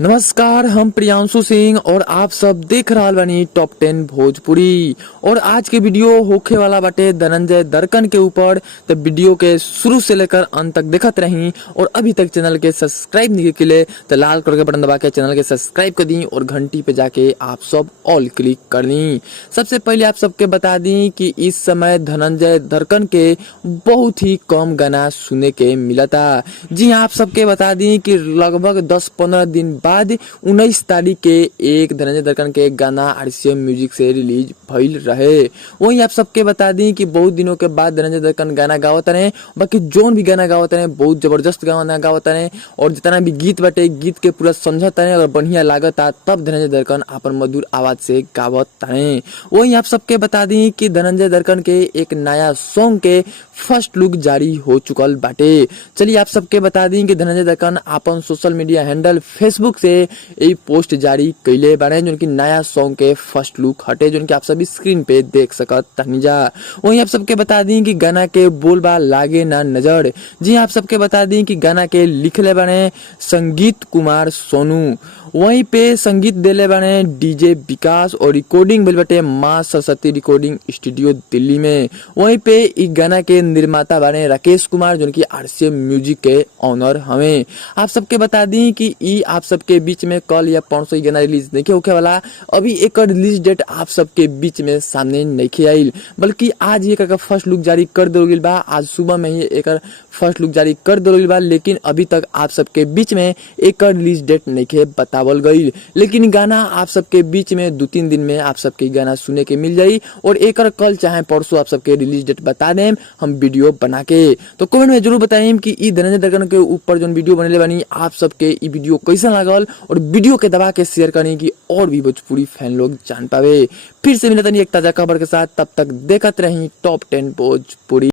नमस्कार, हम प्रियांशु सिंह और आप सब देख रहा बानी टॉप 10 भोजपुरी। और आज के वीडियो होखे वाला बाटे धनंजय दर्कन के ऊपर। तो वीडियो के शुरू से लेकर अंत तक देखत रही और अभी तक चैनल के सब्सक्राइब नहीं किए तो लाल कलर के बटन दबा के चैनल के सब्सक्राइब कर दी और घंटी पे जाके आप सब ऑल क्लिक कर दी। सबसे पहले आप सबके बता दी कि इस समय धनंजय दर्कन के बहुत ही कम गाना सुने के मिलता। जी हाँ, आप सबके बता दी कि लगभग 10-15 दिन बाद 19 तारीख के एक धनंजय दर्कन के गाना आरसीएम म्यूजिक से रिलीज भइल रहे। वहीं आप सबके बता दी कि बहुत दिनों के बाद धनंजय दर्कन गाना गावत रहे। बाकी जोन भी गाना गावत रहे बहुत जबरदस्त गाना गावत रहे और जितना भी गीत बाटे गीत के पूरा समझत रहे। अगर बढ़िया लागता तब धनंजय दर्कन अपन मधुर आवाज से गावत रहे। वहीं आप सबके बता दी कि धनंजय दर्कन के एक नया सॉन्ग के फर्स्ट लुक जारी हो चुकल बाटे। चलिए आप सबके बता दी कि धनंजय दर्कन अपन सोशल मीडिया हैंडल फेसबुक से एक पोस्ट जारी कैले बारे जो कि नया सॉन्ग के फर्स्ट लुक हटे जो कि आप सभी स्क्रीन पे देख सकत तनी जा। वहीं आप सबके बता दी कि गाना के बोलबा लागे ना नजर। जी आप सबके बता दी कि गाना के लिखले बारे संगीत कुमार सोनू। वहीं पे संगीत देले बारे डीजे विकास और रिकॉर्डिंग भइल बाटे मां सरस्वती रिकॉर्डिंग स्टूडियो दिल्ली में। वहीं पे इ गाना के निर्माता बारे राकेश कुमार जो कि आरसीएम म्यूजिक के ऑनर हमें। आप सबके बता दी कि इ आप सबके बीच में कल या परसों इ गाना रिलीज नहीं होखे वाला। अभी एक रिलीज डेट आप सबके बीच में सामने नहीं आइल, बल्कि आज एक फर्स्ट लुक जारी कर देल गेल बा। आज सुबह में ही एक फर्स्ट लुक जारी कर देल गेल बा, लेकिन अभी तक आप सबके बीच में एक रिलीज डेट नहीं बतावल गई। लेकिन गाना आप सबके बीच में 2-3 दिन में आप सबके गाना सुने के मिल जाई और एक कल चाहे परसों आप सबके रिलीज डेट बता दें हम वीडियो बना के। तो कमेंट में जरूर बताइए कि ई धनंजय दर्कन के ऊपर जो वीडियो बनेले बानी आप सबके ई वीडियो कैसा लागल और वीडियो के दबा के शेयर करनी कि और भी भोजपुरी फैन लोग जान पावे। फिर से मिलता नहीं एक ताजा खबर के साथ, तब तक देखत रही टॉप 10 भोजपुरी।